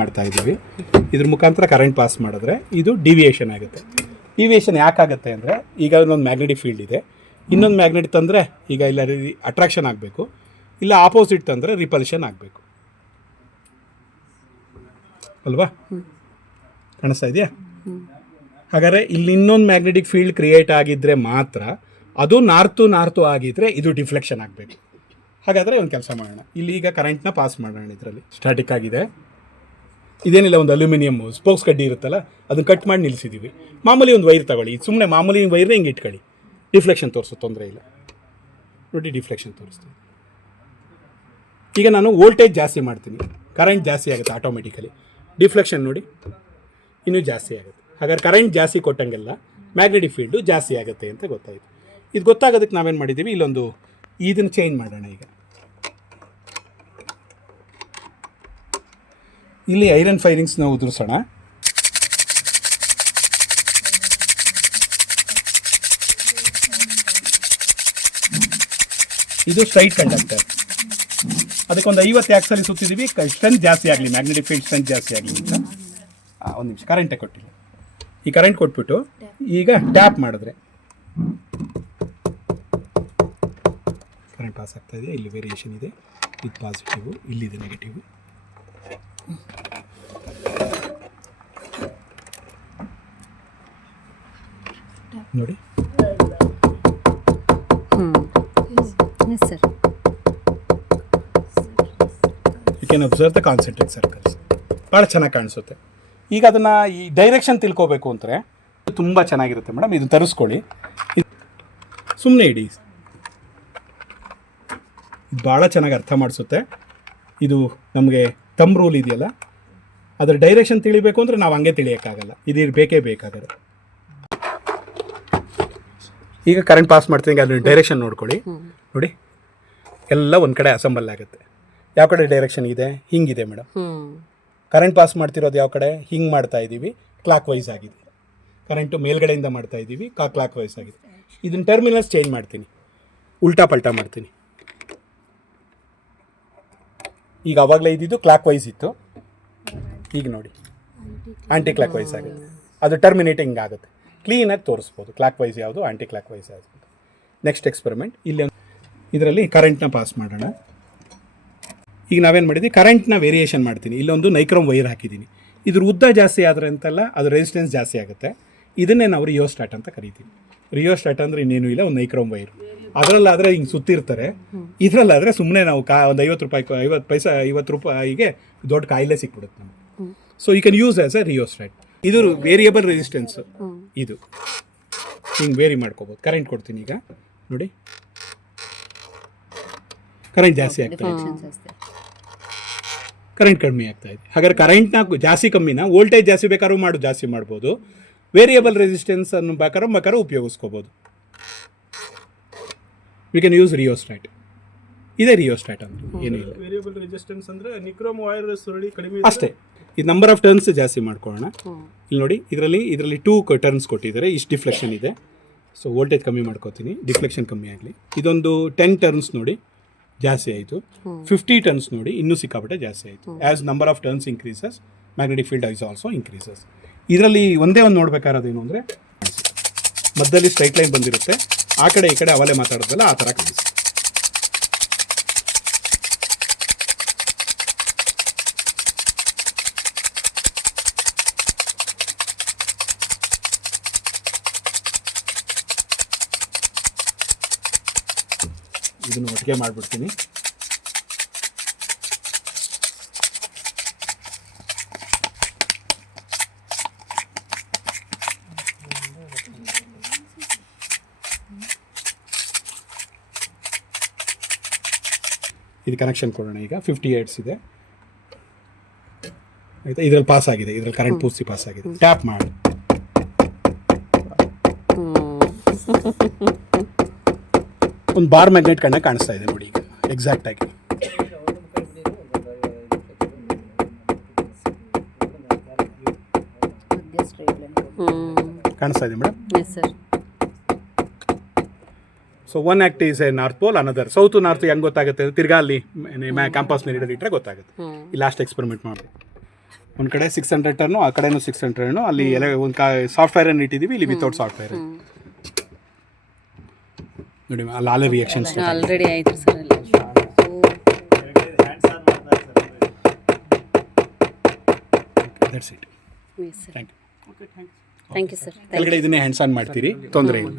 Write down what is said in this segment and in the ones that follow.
ಮಾಡ್ತಾ ಇದ್ದೀವಿ. ಇದ್ರ ಮುಖಾಂತರ ಕರೆಂಟ್ ಪಾಸ್ ಮಾಡಿದ್ರೆ ಇದು ಡಿವಿಯೇಷನ್ ಆಗುತ್ತೆ. ಡಿವಿಯೇಷನ್ ಯಾಕಾಗುತ್ತೆ ಅಂದರೆ ಈಗ ಇನ್ನೊಂದು ಮ್ಯಾಗ್ನೆಟಿಕ್ ಫೀಲ್ಡ್ ಇದೆ. ಇನ್ನೊಂದು ಮ್ಯಾಗ್ನೆಟ್ ತಂದರೆ ಈಗ ಇಲ್ಲ ಅಟ್ರಾಕ್ಷನ್ ಆಗಬೇಕು. ಇಲ್ಲ ಆಪೋಸಿಟ್ ತಂದರೆ ರಿಪಲ್ಷನ್ ಆಗಬೇಕು. ಅಲ್ವಾ? ಕಾಣಿಸ್ತಾ ಇದೆಯಾ? ಹಾಗಾದರೆ ಇಲ್ಲಿ ಇನ್ನೊಂದು ಮ್ಯಾಗ್ನೆಟಿಕ್ ಫೀಲ್ಡ್ ಕ್ರಿಯೇಟ್ ಆಗಿದ್ದರೆ ಮಾತ್ರ ಅದು ನಾರ್ತು ನಾರ್ತು ಆಗಿದ್ರೆ ಇದು ಡಿಫ್ಲೆಕ್ಷನ್ ಆಗಬೇಕು. ಹಾಗಾದರೆ ಒಂದು ಕೆಲಸ ಮಾಡೋಣ. ಇಲ್ಲಿ ಈಗ ಕರೆಂಟ್ನ ಪಾಸ್ ಮಾಡೋಣ ಇದರಲ್ಲಿ. ಸ್ಟ್ಯಾಟಿಕ್ ಆಗಿದೆ. ಇದೇನಿಲ್ಲ, ಒಂದು ಅಲ್ಯೂಮಿನಿಯಂ ಸ್ಪೋಕ್ಸ್ ಕಡ್ಡಿ ಇರುತ್ತಲ್ಲ, ಅದನ್ನು ಕಟ್ ಮಾಡಿ ನಿಲ್ಲಿಸಿದ್ದೀವಿ ಮಾಮೂಲಿ ಒಂದು ವೈರ್ ತಗೊಳ್ಳಿ. ಸುಮ್ಮನೆ ಮಾಮೂಲಿ ವೈರ್ನೇ ಹಿಂಗೆ ಇಟ್ಕೊಳ್ಳಿ. ಡಿಫ್ಲೆಕ್ಷನ್ ತೋರಿಸೋ ತೊಂದರೆ ಇಲ್ಲ. ನೋಡಿ ಡಿಫ್ಲೆಕ್ಷನ್ ತೋರಿಸ್ತೀನಿ. ಈಗ ನಾನು ವೋಲ್ಟೇಜ್ ಜಾಸ್ತಿ ಮಾಡ್ತೀನಿ. ಕರೆಂಟ್ ಜಾಸ್ತಿ ಆಗುತ್ತೆ ಆಟೋಮೆಟಿಕಲಿ ಡಿಫ್ಲೆಕ್ಷನ್ ನೋಡಿ, ಇನ್ನೂ ಜಾಸ್ತಿ ಆಗುತ್ತೆ. ಹಾಗಾದ್ರೆ ಕರೆಂಟ್ ಜಾಸ್ತಿ ಕೊಟ್ಟಂಗೆಲ್ಲ ಮ್ಯಾಗ್ನೆಟಿಕ್ ಫೀಲ್ಡು ಜಾಸ್ತಿ ಆಗುತ್ತೆ ಅಂತ ಗೊತ್ತಾಯಿತು. ಇದು ಗೊತ್ತಾಗೋದಕ್ಕೆ ನಾವೇನು ಮಾಡಿದ್ದೀವಿ ಇಲ್ಲೊಂದು, ಇದನ್ನು ಚೇಂಜ್ ಮಾಡೋಣ ಈಗ. ಇಲ್ಲಿ ಐರನ್ ಫೈರಿಂಗ್ಸ್ನ ಉದುರಿಸೋಣ. ಇದು ಸ್ಟ್ರೈಟ್ ಕಂಡಕ್ಟರ್. ಅದಕ್ಕೊಂದು ಐವತ್ತು ಆ್ಯಕ್ಸಲ್ಲಿ ಸುತ್ತಿದ್ದೀವಿ. ಸ್ಟ್ರೆಂತ್ ಜಾಸ್ತಿ ಆಗಲಿ, ಮ್ಯಾಗ್ನೆಟಿಕ್ ಫೀಲ್ಡ್ ಸ್ಟ್ರೆಂತ್ ಜಾಸ್ತಿ ಆಗಲಿ ಅಂತ. ಒಂದು ನಿಮಿಷ ಕರೆಂಟೇ ಕೊಟ್ಟಿಲ್ಲ. ಈ ಕರೆಂಟ್ ಕೊಟ್ಬಿಟ್ಟು ಈಗ ಟ್ಯಾಪ್ ಮಾಡಿದ್ರೆ. ಕರೆಂಟ್ ಪಾಸ್ ಆಗ್ತಾ ಇದೆ. ಇಲ್ಲಿ ವೇರಿಯೇಷನ್ ಇದೆ. ಇದು ಪಾಸಿಟಿವ್ ಇಲ್ಲಿದೆ ನೆಗೆಟಿವ್ ನೋಡಿ. Yes sir you can observe the concentrate circles ಭಾಳ ಚೆನ್ನಾಗಿ ಕಾಣಿಸುತ್ತೆ. ಈಗ ಅದನ್ನು ಈ ಡೈರೆಕ್ಷನ್ ತಿಳ್ಕೋಬೇಕು ಅಂದರೆ ತುಂಬ ಚೆನ್ನಾಗಿರುತ್ತೆ ಮೇಡಮ್ ಇದನ್ನು ತರಿಸ್ಕೊಳ್ಳಿ. ಸುಮ್ಮನೆ ಇಡಿ. ಇದು ಭಾಳ ಚೆನ್ನಾಗಿ ಅರ್ಥ ಮಾಡಿಸುತ್ತೆ. ಇದು ನಮಗೆ ತಮ್ ರೂಲ್ ಇದೆಯಲ್ಲ? ಅದರ ಡೈರೆಕ್ಷನ್ ತಿಳಿಬೇಕು ಅಂದರೆ ನಾವು ಹಂಗೆ ತಿಳಿಯೋಕ್ಕಾಗಲ್ಲ. ಇದು ಬೇಕೇ ಬೇಕಾಗಲ್ಲ ಈಗ ಕರೆಂಟ್ ಪಾಸ್ ಮಾಡ್ತೀನಿ ಅದ್ರ ಡೈರೆಕ್ಷನ್ ನೋಡ್ಕೊಳ್ಳಿ. ನೋಡಿ ಎಲ್ಲ ಒಂದು ಕಡೆ ಅಸೆಂಬಲ್ ಆಗುತ್ತೆ. ಯಾವ ಕಡೆ ಡೈರೆಕ್ಷನ್ ಇದೆ? ಹಿಂಗಿದೆ ಮೇಡಮ್ ಕರೆಂಟ್ ಪಾಸ್ ಮಾಡ್ತಿರೋದು ಯಾವ ಕಡೆ? ಹಿಂಗೆ ಮಾಡ್ತಾ ಇದ್ದೀವಿ ಕ್ಲಾಕ್ ವೈಸ್ ಆಗಿದೆ. ಕರೆಂಟು ಮೇಲ್ಗಡೆಯಿಂದ ಮಾಡ್ತಾ ಇದ್ದೀವಿ ಕಾ ಕ್ಲಾಕ್ ವೈಸ್ ಆಗಿದೆ. ಇದನ್ನ ಟರ್ಮಿನಲ್ಸ್ ಚೇಂಜ್ ಮಾಡ್ತೀನಿ. ಉಲ್ಟಾ ಪಲ್ಟಾ ಮಾಡ್ತೀನಿ. ಈಗ ಅವಾಗಲೇ ಇದ್ದಿದ್ದು ಕ್ಲಾಕ್ ವೈಸ್ ಇತ್ತು. ಈಗ ನೋಡಿ. ಆಂಟಿ ಕ್ಲಾಕ್ ವೈಸ್ ಆಗುತ್ತೆ. ಅದು ಟರ್ಮಿನೇಟಿಂಗ್ ಆಗುತ್ತೆ. ಕ್ಲೀನಾಗಿ ತೋರಿಸ್ಬೋದು. ಕ್ಲಾಕ್ ವೈಸ್ ಯಾವುದು? ಆಂಟಿ ಕ್ಲಾಕ್ ವೈಸ್ ಆಗುತ್ತೆ ನೆಕ್ಸ್ಟ್ ಎಕ್ಸ್ಪೆರಿಮೆಂಟ್ ಇಲ್ಲಿ ಇದರಲ್ಲಿ ಕರೆಂಟ್ನ ಪಾಸ್ ಮಾಡೋಣ. ಈಗ ನಾವೇನು ಮಾಡಿದ್ವಿ? ಕರೆಂಟ್ನ ವೇರಿಯೇಷನ್ ಮಾಡ್ತೀನಿ. ಇಲ್ಲೊಂದು ನೈಕ್ರೋಮ್ ವೈರ್ ಹಾಕಿದ್ದೀನಿ. ಇದ್ರ ಉದ್ದ ಜಾಸ್ತಿ ಆದರೆ ಅಂತಲ್ಲ ಅದು ರೆಸಿಸ್ಟೆನ್ಸ್ ಜಾಸ್ತಿ ಆಗುತ್ತೆ. ಇದನ್ನೇ ನಾವು ರಿಯೋಸ್ಟಾಟ್ ಅಂತ ಕರಿತೀವಿ. ರಿಯೋಸ್ಟಾಟ್ ಅಂದ್ರೆ ಇನ್ನೇನು ಇಲ್ಲ ಒಂದು ನೈಕ್ರೋಮ್ ವೈರ್. ಅದರಲ್ಲಾದರೆ ಹಿಂಗೆ ಸುತ್ತಿರ್ತಾರೆ. ಇದರಲ್ಲಾದರೆ ಸುಮ್ಮನೆ ನಾವು ಕಾ ಒಂದು ಐವತ್ತು ರೂಪಾಯಿ ಐವತ್ತು ಪೈಸಾ ಐವತ್ತು ರೂಪಾಯಿಗೆ ದೊಡ್ಡ ಕಾಯಿಲೆ ಸಿಕ್ಬಿಡುತ್ತೆ ನಮಗೆ. So you can use as a rheostat ಇದು ವೇರಿಯಬಲ್ ರೆಸಿಸ್ಟೆನ್ಸ್ ಇದು. ಹಿಂಗೆ ವೇರಿ ಮಾಡ್ಕೋಬೋದು. ಕರೆಂಟ್ ಕೊಡ್ತೀನಿ ಈಗ. ನೋಡಿ. ಕರೆಂಟ್ ಜಾಸ್ತಿ ಆಗ್ತಾ ಇದೆ. ಕರೆಂಟ್ ಕಡಿಮೆ ಆಗ್ತಾ ಇದೆ. ಹಾಗಾದ್ರೆ ಕರೆಂಟ್ನ ಜಾಸ್ತಿ ಕಮ್ಮಿನ? ವೋಲ್ಟೇಜ್ ಜಾಸ್ತಿ ಬೇಕಾದ್ರೂ ಮಾಡು ಜಾಸ್ತಿ ಮಾಡ್ಬೋದು. ವೇರಿಯಬಲ್ ರೆಸಿಸ್ಟೆನ್ಸ್ ಅನ್ನು ಬೇಕಾದ್ರೆ ಬೇಕಾದ್ರೆ ಉಪಯೋಗಿಸ್ಕೋಬೋದು. ವಿ ಕ್ಯಾನ್ ಯೂಸ್ ರಿಯೋಸ್ಟಾಟ್ ಇದೇ ರಿಯೋಸ್ಟಾಟ್ ಅಂತ ಏನೂ ಇಲ್ಲ. ವೇರಿಯಬಲ್ ರೆಸಿಸ್ಟೆನ್ಸ್ ಅಂದ್ರೆ ನಿಕ್ರೋಮ್ ವೈರ್ ಸುರುಳಿ ಕಡಿಮೆ ಅಷ್ಟೇ ಈ ನಂಬರ್ ಆಫ್ ಟರ್ನ್ಸ್ ಜಾಸ್ತಿ ಮಾಡ್ಕೊಳ್ಳೋಣ. ಇಲ್ಲಿ ನೋಡಿ ಇದರಲ್ಲಿ ಇದರಲ್ಲಿ ಟೂ ಟರ್ನ್ಸ್ ಕೊಟ್ಟಿದ್ದಾರೆ ಇಷ್ಟು ಡಿಫ್ಲೆಕ್ಷನ್ ಇದೆ. ಸೊ ವೋಲ್ಟೇಜ್ ಕಮ್ಮಿ ಮಾಡ್ಕೋತೀನಿ ಡಿಫ್ಲೆಕ್ಷನ್ ಕಮ್ಮಿ ಆಗಲಿ. ಇದೊಂದು ಟೆನ್ ಟರ್ನ್ಸ್ ನೋಡಿ ಜಾಸ್ತಿ ಆಯಿತು. ಫಿಫ್ಟಿ ಟರ್ನ್ಸ್ ನೋಡಿ ಇನ್ನೂ ಸಿಕ್ಕಾಪಟ್ಟೆ ಜಾಸ್ತಿ ಆಯಿತು. As number of turns increases magnetic field is also increases ಇದರಲ್ಲಿ ಒಂದೇ ಒಂದು ನೋಡ್ಬೇಕಾದೇನು ಅಂದರೆ ಮಧ್ಯದಲ್ಲಿ ಸ್ಟ್ರೈಟ್ ಲೈನ್ ಬಂದಿರುತ್ತೆ. ಆ ಕಡೆ ಈ ಕಡೆ ಅವಲೆ ಮಾತಾಡೋದಲ್ಲ, ಆ ಥರ ಕಾಣಿಸುತ್ತೆ. ಇದನ್ನು ಒಟ್ಟಿಗೆ ಮಾಡಿಬಿಡ್ತೀನಿ. ಇದು ಕನೆಕ್ಷನ್ ಕೊಡೋಣ ಈಗ. ಫಿಫ್ಟಿ ಏಟ್ಸ್ ಇದೆ. ಆಯ್ತಾ? ಇದ್ರಲ್ಲಿ ಪಾಸ್ ಆಗಿದೆ. ಇದ್ರಲ್ಲಿ ಕರೆಂಟ್ ಪೂರ್ತಿ ಪಾಸ್ ಆಗಿದೆ. ಟ್ಯಾಪ್ ಮಾಡಿ. ಒಂದು ಬಾರ್ ಮ್ಯಾಗ್ನೆಟ್ ಕಣ್ಣ ಕಾಣಿಸ್ತಾ ಇದೆ ನೋಡಿ ಈಗ. ಎಕ್ಸಾಕ್ಟ್ ಆಗಿ. ಕಾಣಿಸ್ತಾ ಇದೆ madam? So one act is a north pole another south north ಹೆಂಗೆ ಗೊತ್ತಾಗುತ್ತೆ? ತಿರ್ಗಾ ಅಲ್ಲಿ ಕ್ಯಾಂಪಸ್ ನೀರು ಇಟ್ಟರೆ ಗೊತ್ತಾಗುತ್ತೆ. ಈ ಲಾಸ್ಟ್ ಎಕ್ಸ್ಪೆರಿಮೆಂಟ್ ಮಾಡಿ ಒಂದು ಕಡೆ ಸಿಕ್ಸ್ ಹಂಡ್ರೆಡ್ ಟರ್ನು ಆ ಕಡೆನೂ ಸಿಕ್ಸ್ ಹಂಡ್ರೆಡ್ ಟರ್ನು ಅಲ್ಲಿ ಎಲ್ಲ ಒಂದು ಕಾ ಸಾಫ್ಟ್ವೇರನ್ನು ಇಟ್ಟಿದ್ದೀವಿ ಇಲ್ಲಿ ವಿತೌಟ್ ಸಾಫ್ಟ್ವೇರ್ ನೋಡಿ ಅಲ್ಲಿ ಆಲೆ ರಿಯಾಕ್ಷನ್ಸ್ ಆಲ್ರೆಡಿ ಆಯ್ತು ಸರ್ ಅಲ್ಲಿ that's it sir thank you thank you sir ಕೆಳಗಡೆ ಇದನ್ನೇ ಹ್ಯಾಂಡ್ಸ್ ಆನ್ ಮಾಡ್ತೀರಿ ತೊಂದರೆ ಇಲ್ಲ.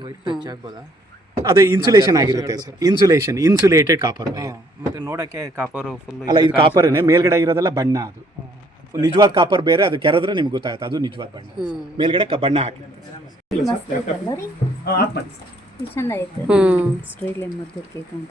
ಅದೇ ಇನ್ಸುಲೇಷನ್ ಆಗಿರುತ್ತೆ ಸರ್. ಇನ್ಸುಲೇಷನ್ ಇನ್ಸುಲೇಟೆಡ್ ಕಾಪರ್ ಮತ್ತೆ ನೋಡಕ್ಕೆ ಕಾಪರ್ ಫುಲ್ ಅಲ್ಲ ಇದು ಕಾಪರ್ನೇ ಮೇಲ್ಗಡೆ ಇರೋದೆಲ್ಲ ಬಣ್ಣ ಅದು. ನಿಜವಾದ ಕಾಪರ್ ಬೇರೆ ಅದು ಕೆರೆದ್ರೆ ನಿಮ್ಗೆ ಗೊತ್ತಾಗುತ್ತೆ. ಅದು ನಿಜವಾದ ಬಣ್ಣ. ಮೇಲ್ಗಡೆ ಕ- ಬಣ್ಣ ಹಾಕಿ. ಚೆನ್ನಾಗಿತ್ತು. ಹ್ಞೂ ಸ್ಟ್ರೈಟ್ ಲೈನ್ ಮಧ್ಯೆ ಕೇಕ್ ಅಂತ